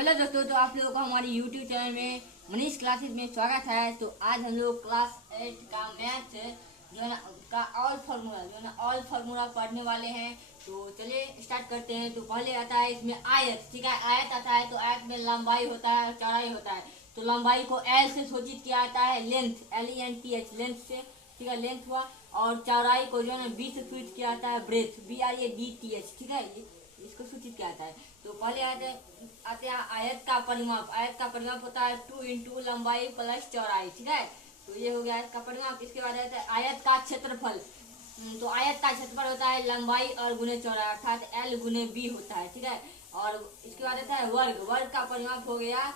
Hello दोस्तों, तो आप लोगों का हमारे YouTube चैनल में मनीष क्लासेस में स्वागत है। तो आज हम लोग क्लास 8 का मैथ जो है ना का ऑल फार्मूला पढ़ने वाले हैं। तो चलिए स्टार्ट करते हैं। तो पहले आता है इसमें आयत, ठीक है। आयत आता है तो आयत में लंबाई होता है और चौड़ाई होता है। तो लंबाई को L से सूचित किया जाता है, लेंथ LENTH लेंथ से, ठीक है, लेंथ हुआ। और चौड़ाई को जो है ना B से सूचित किया जाता है, ब्रेथ BREDTH, ठीक है, इसको सूचित किया जाता है। तो पहले आते हैं आयत का परिमाप। आयत का परिमाप होता है 2 इंटू लंबाई प्लस चौड़ाई, ठीक है। तो ये हो गया आयत का परिमाप। इसके बाद आता है आयत का क्षेत्रफल। तो आयत का क्षेत्रफल होता है लंबाई और गुने चौड़ाई, अर्थात L गुने B होता है, ठीक है। और इसके बाद आता है वर्ग। वर्ग का परिमाप हो गया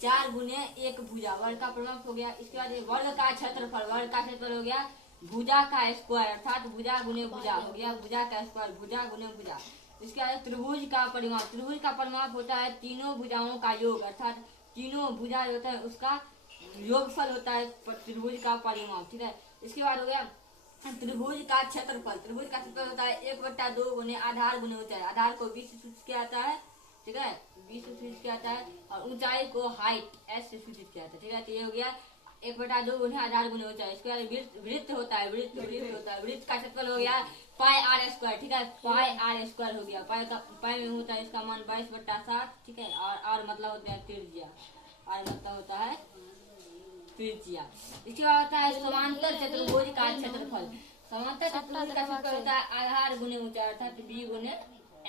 4 गुने 1 भुजा, वर्ग का परिमाप हो गया। इसके बाद वर्ग का क्षेत्रफल, वर्ग का क्षेत्रफल हो गया भुजा का स्क्वायर, अर्थात भुजा गुने भुजा हो गया भुजा का स्क्वायर, भुजा गुने भुजा। इसके बाद त्रिभुज का परिमाप। त्रिभुज का परिमाप होता है तीनों भुजाओं का योग, अर्थात तीनों भुजा होता है उसका योगफल होता है त्रिभुज का परिमाप, ठीक है। इसके बाद हो गया त्रिभुज का क्षेत्रफल। त्रिभुज का क्षेत्रफल होता है 1/2 गुने आधार गुने ऊंचाई। आधार को 20 से सूचित किया जाता है, ठीक है, 20 से सूचित किया जाता है। और ऊंचाई को हाइट S से सूचित किया जाता है, ठीक है। तो ये हो गया 1/2 गुने आधार गुने ऊंचाई। इसके बाद वृत्त होता है, वृत्त होता है। वृत्त का क्षेत्रफल हो गया पाई R स्क्वायर, ठीक है, पाई R स्क्वायर हो गया। पाई में होता है इसका मान 22/60, ठीक है। और R मतलब होता है त्रिज्या, R मतलब होता है त्रिज्या। इसके बाद होता है समांतर चतुर्भुज का क्षेत्रफल। समांतर चतुर्भुज का क्षेत्रफल होता है आधार गुने ऊंचाई, अर्थात B गुने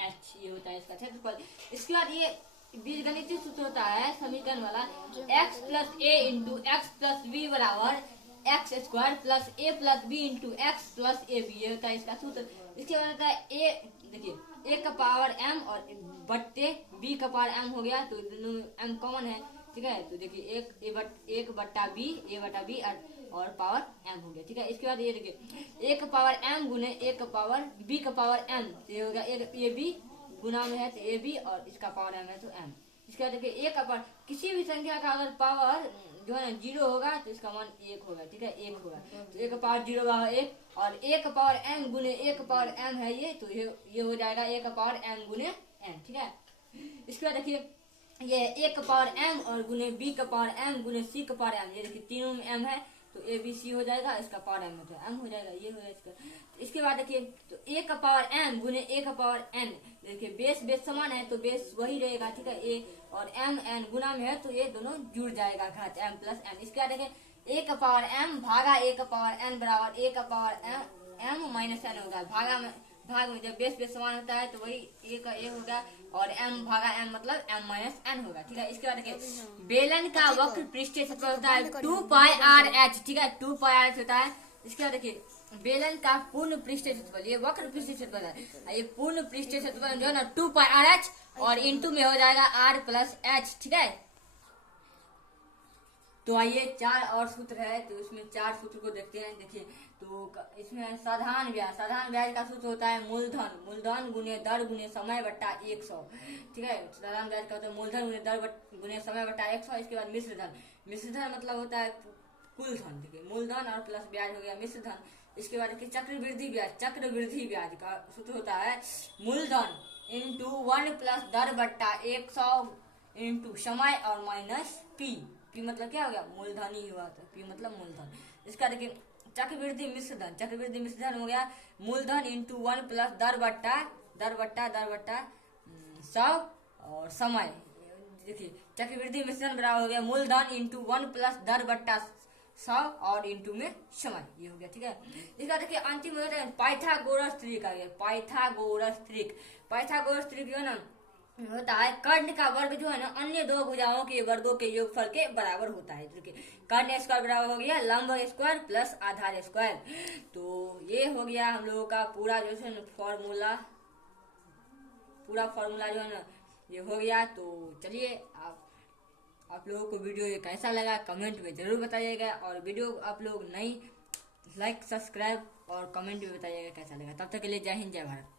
H, ये होता है इसका क्षेत्रफल। इसके बाद ये बीजगणितीय सूत्र होता है समीकरण वाला, x plus a into x plus b बराबर x square plus a plus b into x plus a b, ये होता है इसका सूत्र। इसके बाद होता है a, देखिए a का पावर m और बट्टे b का पावर m हो गया, तो दोनों m कॉमन है, ठीक है। तो देखिए 1 बट्टा b, a बट्टा b और पावर m हो गया, ठीक है। इसके बाद ये देखिए 1 पावर m गुने 1 पावर b का पावर m, तो ये हो गया a b गुना में है तो ए बी और इसका पावर m है तो m। इसके बाद देखिए 1 का पावर, किसी भी संख्या का अगर पावर जो है ना 0 होगा तो इसका मान 1 होगा, ठीक है, 1 होगा। तो 1 का पावर 0 का 1 और 1 का पावर m गुने 1 का पावर m है ये, तो ये हो जाएगा 1 का पावर m गुने m, ठीक है। इसके बाद देखिए ये 1 का पावर m और गुने b का पावर m गुने c का पावर m, ये देखिए तीनों में m है तो ए बी सी हो जाएगा, इसका पावर m है तो m हो जाएगा, ये हो जाएगा इसका। इसके बाद देखिए तो 1 का पावर m गुने 1 का पावर n, देखिए बेस समान है तो बेस वही रहेगा, ठीक है। a और m n गुना में है तो ये दोनों जुड़ जाएगा घात m प्लस n। इसके बाद देखिए 1 का पावर m भागा 1 का पावर n बराबर 1 का पावर m माइनस n होगा। भाग में जब बेस समान होता है तो वही a का a होगा और m भागा m मतलब m माइनस n होगा, ठीक है। इसके बाद देखिए बेलन का वक्र पृष्ठीय क्षेत्रफल होता है 2 पाई RH, ठीक है, 2 पाई RH होता है। इसके बाद देखिए बेलन का पूर्ण पृष्ठीय क्षेत्रफल, ये वक्र पृष्ठीय क्षेत्रफल है, ये पूर्ण पृष्ठीय क्षेत्रफल जो है ना 2 पाई RH और इंटू में हो जाएगा R प्लस H, ठीक है। तो आइए 4 और सूत्र है, तो इसमें 4 सूत्र को देखते हैं। देखिए तो इसमें साधारण ब्याज का सूत्र होता है मूलधन गुने दर गुने समय बट्टा 100, ठीक है। साधारण ब्याज का होता है मूलधन गुने दर गुने समय बट्टा 100। इसके बाद मिश्र धन मतलब होता है कुल धन, देखिए मूलधन और प्लस ब्याज हो गया मिश्र धन। इसके बाद देखिए चक्रवृद्धि ब्याज का सूत्र होता है मूलधन इंटू 1 प्लस दर बट्टा 100 इंटू समय और माइनस पी मतलब क्या हो गया मूलधन ही हुआ था, पी मतलब मूलधन। इसका देखिए चक्रवृद्धि मिश्र धन हो गया मूलधन इंटू 1 प्लस दर बट्टा 100 और समय। देखिए चक्रवृद्धि मिश्र धन बराबर हो गया मूलधन इंटू 1 प्लस दर बट्टा 100 और इंटू में समय, ये हो गया, ठीक है। इसका देखिए अंतिम होता है पाइथागोरस त्रिक आ गया। पाइथागोरस त्रिक जो है ना होता है कर्ण का वर्ग जो है ना अन्य दो भुजाओं के वर्गों के योगफल के बराबर होता है। देखिए कर्ण स्क्वायर बराबर हो गया लंब स्क्वायर प्लस आधार स्क्वायर। तो ये हो गया हम लोगों का पूरा जो है ना फॉर्मूला जो है ना ये हो गया। तो चलिए आप लोगों को वीडियो ये कैसा लगा कमेंट में जरूर बताइएगा, और वीडियो आप लोग नहीं लाइक सब्सक्राइब और कमेंट में बताइएगा कैसा लगा। तब तक के लिए जय हिंद जय भारत।